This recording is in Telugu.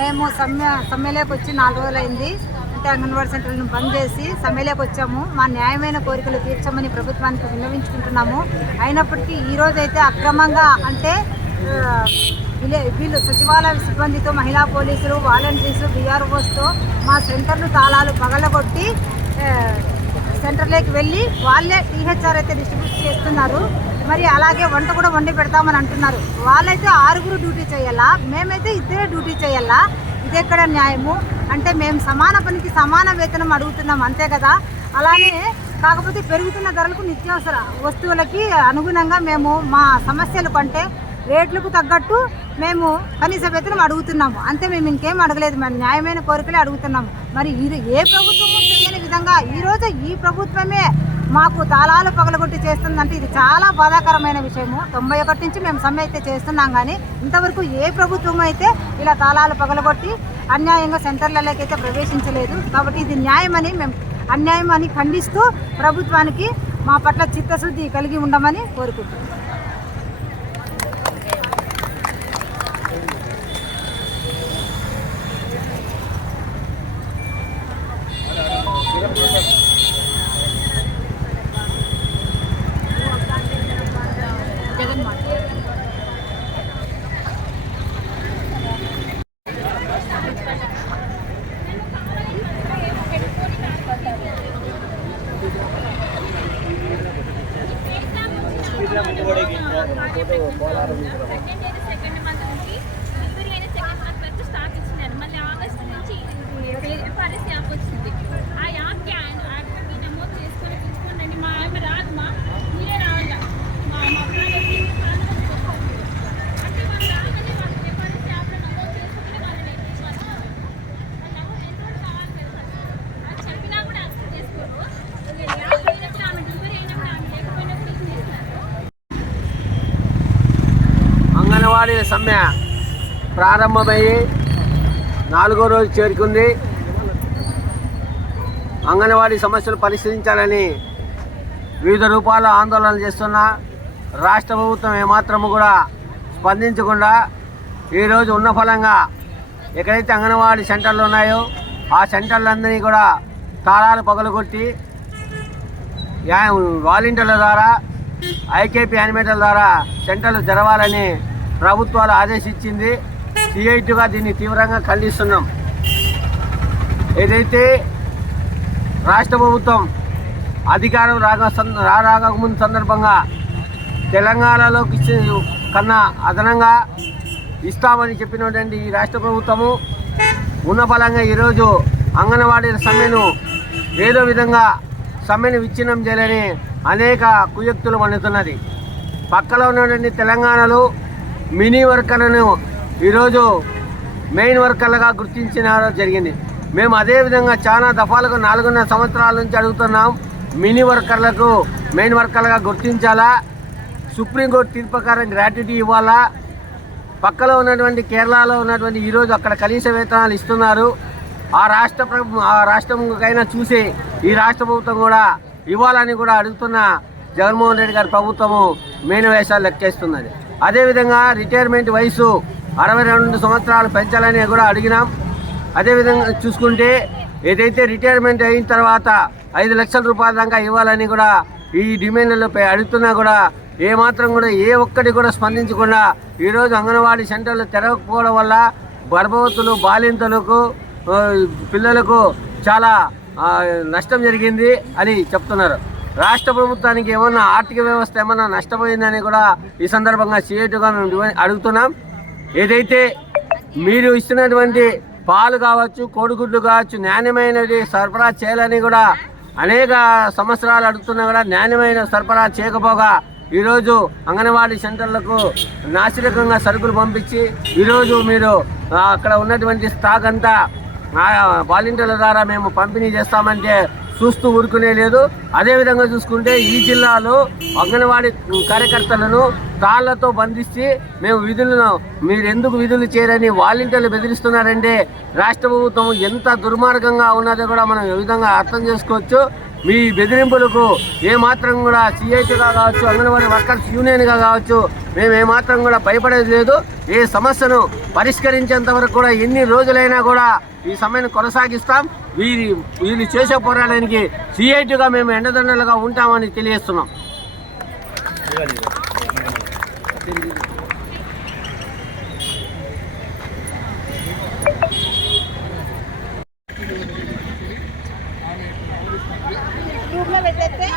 మేము సమ్మె సమ్మెలోకి వచ్చి నాలుగు రోజులైంది. అంటే అంగన్వాడీ సెంటర్లను బంద్ చేసి సమ్మెలోకి వచ్చాము. మా న్యాయమైన కోరికలు తీర్చమని ప్రభుత్వానికి విన్నవించుకుంటున్నాము. అయినప్పటికీ ఈరోజైతే అయితే అక్రమంగా అంటే వీళ్ళు సచివాలయ సిబ్బందితో మహిళా పోలీసులు వాలంటీర్స్ బీఆర్ఓస్తో మా సెంటర్లు తాళాలు పగలగొట్టి సెంటర్లోకి వెళ్ళి వాళ్ళే టీహెచ్ఆర్ అయితే డిస్ట్రిబ్యూట్ చేస్తున్నారు. మరి అలాగే వంట కూడా వండి పెడతామని అంటున్నారు. వాళ్ళైతే ఆరుగురు డ్యూటీ చేయాలా? మేమైతే ఇద్దరే డ్యూటీ చేయాలా? ఇది ఎక్కడ న్యాయము? అంటే మేము సమాన పనికి సమాన వేతనం అడుగుతున్నాం అంతే కదా? అలానే కాకపోతే పెరుగుతున్న ధరలకు నిత్యావసర వస్తువులకి అనుగుణంగా మేము మా సమస్యలు కంటే రేట్లకు తగ్గట్టు మేము కనీస వేతనం అడుగుతున్నాము. అంతే మేము ఇంకేం అడగలేదు. మరి న్యాయమైన కోరికలే అడుగుతున్నాము. మరి ఇది ఏ ప్రభుత్వం విధంగా ఈరోజు ఈ ప్రభుత్వమే మాకు తాళాలు పగలగొట్టి చేస్తుందంటే ఇది చాలా బాధాకరమైన విషయము. తొంభై ఒకటి నుంచి మేము సమ్మె అయితే చేస్తున్నాం కానీ ఇంతవరకు ఏ ప్రభుత్వం అయితే ఇలా తాళాలు పగలగొట్టి అన్యాయంగా సెంటర్లలోకి అయితే ప్రవేశించలేదు. కాబట్టి ఇది న్యాయమని మేము అన్యాయం అని ఖండిస్తూ ప్రభుత్వానికి మా పట్ల చిత్తశుద్ధి కలిగి ఉండమని కోరుకుంటున్నాం. ಕಿಲೋಮೀಟರ್ అంగన్వాడీల సమ్మె ప్రారంభమయ్యి నాలుగో రోజు చేరుకుంది. అంగన్వాడీ సమస్యలు పరిశీలించాలని వివిధ రూపాల ఆందోళన చేస్తున్న రాష్ట్ర ప్రభుత్వం ఏమాత్రము కూడా స్పందించకుండా ఈరోజు ఉన్న ఫలంగా ఎక్కడైతే అంగన్వాడీ సెంటర్లు ఉన్నాయో ఆ సెంటర్లందరినీ కూడా తాళాలు పగలగొట్టి యా- వాలంటీర్ల ద్వారా ఐకేపీ యానిమేటర్ల ద్వారా సెంటర్లు తెరవాలని ప్రభుత్వాలు ఆదేశించింది సిఐటిగా దీన్ని తీవ్రంగా ఖండిస్తున్నాం. ఏదైతే రాష్ట్ర ప్రభుత్వం అధికారం రాక సంద- రాకముందు సందర్భంగా తెలంగాణలోకి కన్నా అదనంగా ఇస్తామని చెప్పినటువంటి ఈ రాష్ట్ర ప్రభుత్వము ఉన్న బలంగా ఈరోజు అంగన్వాడీల సమ్మెను ఏదో విధంగా సమ్మెను విచ్ఛిన్నం చేయాలని అనేక కుయుక్తులు మండుతున్నది. పక్కలో ఉన్నటువంటి తెలంగాణలో మినీ వర్కర్లను ఈరోజు మెయిన్ వర్కర్లుగా గుర్తించిన జరిగింది. మేము అదేవిధంగా చాలా దఫాలకు నాలుగున్నర సంవత్సరాల నుంచి అడుగుతున్నాం మినీ వర్కర్లకు మెయిన్ వర్కర్లుగా గుర్తించాలా? సుప్రీంకోర్టు తీర్పు ప్రకారం గ్రాట్యుటీ ఇవ్వాలా? పక్కలో ఉన్నటువంటి కేరళలో ఉన్నటువంటి ఈరోజు అక్కడ కనీస వేతనాలు ఇస్తున్నారు. ఆ రాష్ట్ర ప్రభుత్వం ఆ రాష్ట్రంకైనా చూసి ఈ రాష్ట్ర ప్రభుత్వం కూడా ఇవ్వాలని కూడా అడుగుతున్న జగన్మోహన్ రెడ్డి గారి ప్రభుత్వము మేనవేషాలు లెక్కేస్తున్నది. అదేవిధంగా రిటైర్మెంట్ వయసు అరవై రెండు సంవత్సరాలు పెంచాలని కూడా అడిగినాం. అదేవిధంగా చూసుకుంటే ఏదైతే రిటైర్మెంట్ అయిన తర్వాత ఐదు లక్షల రూపాయల దాకా ఇవ్వాలని కూడా ఈ డిమాండ్లలో అడుగుతున్నా కూడా ఏమాత్రం కూడా ఏ ఒక్కటి కూడా స్పందించకుండా ఈరోజు అంగన్వాడీ సెంటర్లు తెరవకపోవడం వల్ల గర్భవతులు బాలింతలకు పిల్లలకు చాలా నష్టం జరిగింది అని చెప్తున్నారు. రాష్ట్ర ప్రభుత్వానికి ఏమన్నా ఆర్థిక వ్యవస్థ ఏమన్నా నష్టపోయిందని కూడా ఈ సందర్భంగా సీఎట్గా మేము అడుగుతున్నాం. ఏదైతే మీరు ఇస్తున్నటువంటి పాలు కావచ్చు కోడిగుడ్లు కావచ్చు నాణ్యమైనది సరఫరా చేయాలని కూడా అనేక సంవత్సరాలు అడుగుతున్నా కూడా నాణ్యమైన సరఫరా చేయకపోగా ఈరోజు అంగన్వాడీ సెంటర్లకు నాసిరకంగా సరుకులు పంపించి ఈరోజు మీరు అక్కడ ఉన్నటువంటి స్టాక్ అంతా వాలంటీర్ల ద్వారా మేము పంపిణీ చేస్తామంటే చూస్తూ ఊరుకునే లేదు. అదేవిధంగా చూసుకుంటే ఈ జిల్లాలో అంగన్వాడీ కార్యకర్తలను తాళ్ళతో బంధించి మేము విధులను మీరు ఎందుకు విధులు చేయరని వాలంటీర్లు బెదిరిస్తున్నారంటే రాష్ట్ర ప్రభుత్వం ఎంత దుర్మార్గంగా ఉన్నదో కూడా మనం ఈ విధంగా అర్థం చేసుకోవచ్చు. మీ బెదిరింపులకు ఏ మాత్రం కూడా సిఐటీగా కావచ్చు అంగన్వాడీ వర్కర్స్ యూనియన్గా కావచ్చు మేము ఏమాత్రం కూడా భయపడేది లేదు. ఏ సమస్యను పరిష్కరించేంత వరకు కూడా ఎన్ని రోజులైనా కూడా ఈ సమయాన్ని కొనసాగిస్తాం. వీరి వీళ్ళు చేసే పోరాటానికి సిఐటిగా మేము ఎండదండలుగా ఉంటామని తెలియజేస్తున్నాం. ఊర్లో పెట్టేస్తే